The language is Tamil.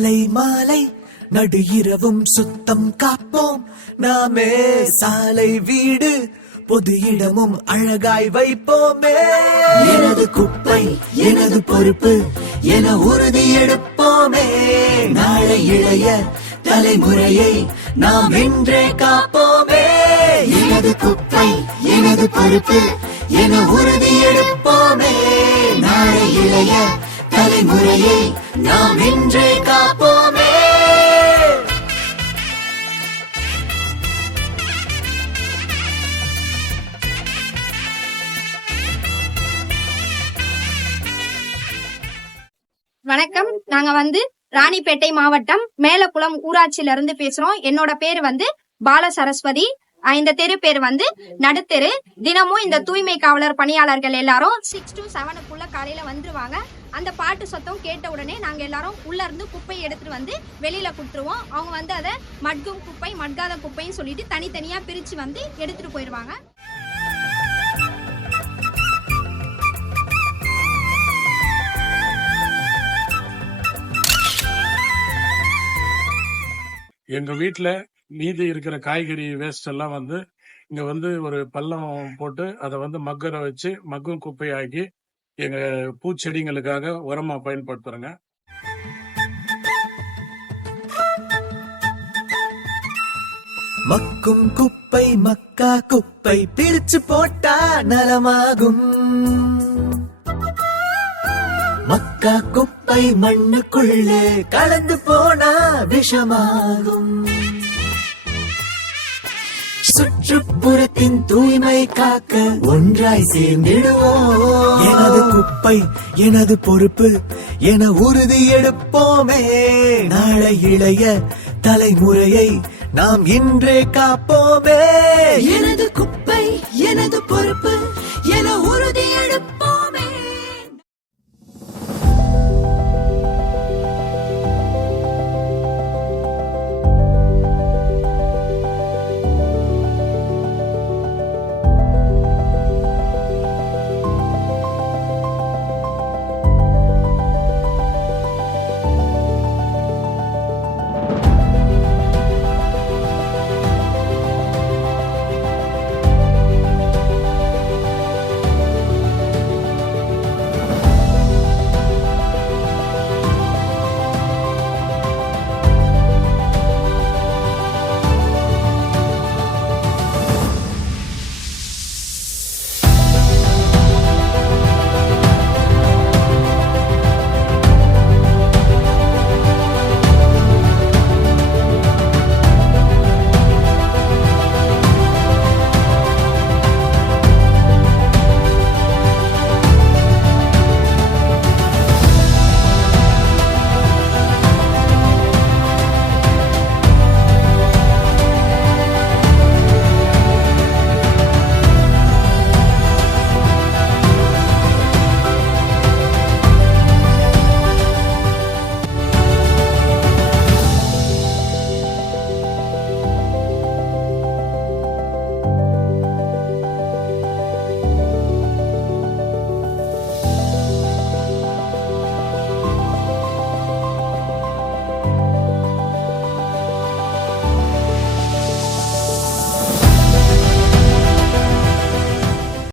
காலை மாலை நடு இரவும் சுத்தம் காப்போம் நாமே. சாலை வீடு பொது இடமும் அழகாய் வைப்போமே. எனது குப்பை எனது பொறுப்பு என உறுதி எடுப்போமே. நாளை இளைய தலைமுறையை நாம் இன்றே காப்போமே. எனது குப்பை எனது பொறுப்பு என உறுதி எடுப்போமே. நாளை இளைய தலைமுறையை நாம் இன்றே காப்போமே. வணக்கம். நாங்க ராணிப்பேட்டை மாவட்டம் மேலக்குளம் ஊராட்சியில இருந்து பேசுறோம். என்னோட பேரு பால சரஸ்வதி. இந்த தெரு பேர் நடுத்தெரு. தினமும் இந்த தூய்மை காவலர் பணியாளர்கள் எல்லாரும் 6 to 7 காலையில வந்துருவாங்க. அந்த பாட்டு சத்தம் கேட்ட உடனே நாங்க எல்லாரும் உள்ள இருந்து குப்பையை எடுத்துட்டு வெளியில குடுத்துருவோம். அவங்க அதை மட்கும் குப்பை மட்காத குப்பைன்னு சொல்லிட்டு தனித்தனியா பிரிச்சு எடுத்துட்டு போயிருவாங்க. எங்க வீட்டுல மீதி இருக்கிற காய்கறி வேஸ்ட் எல்லாம் இங்க ஒரு பள்ளம் போட்டு அதை மக்கரை வச்சு மக்கும் குப்பையாக்கி எங்க பூச்செடிங்களுக்காக உரமா பயன்படுத்துறோங்க. மக்கும் குப்பை மக்கா குப்பை பிரிச்சு போட்டா நலமாகும். மக்கா குப்பை மண்ணுக்குள்ளே கலந்து போனா விஷமாகும். சுற்றுப்புறத்தின் தூய்மை காக்க ஒன்றாய் சேர்ந்திடுவோம். எனது குப்பை எனது பொறுப்பு என உறுதி எடுப்போமே. நாளை இளைய தலைமுறையை நாம் இன்றே காப்போமே. எனது குப்பை எனது பொறுப்பு என உறுதி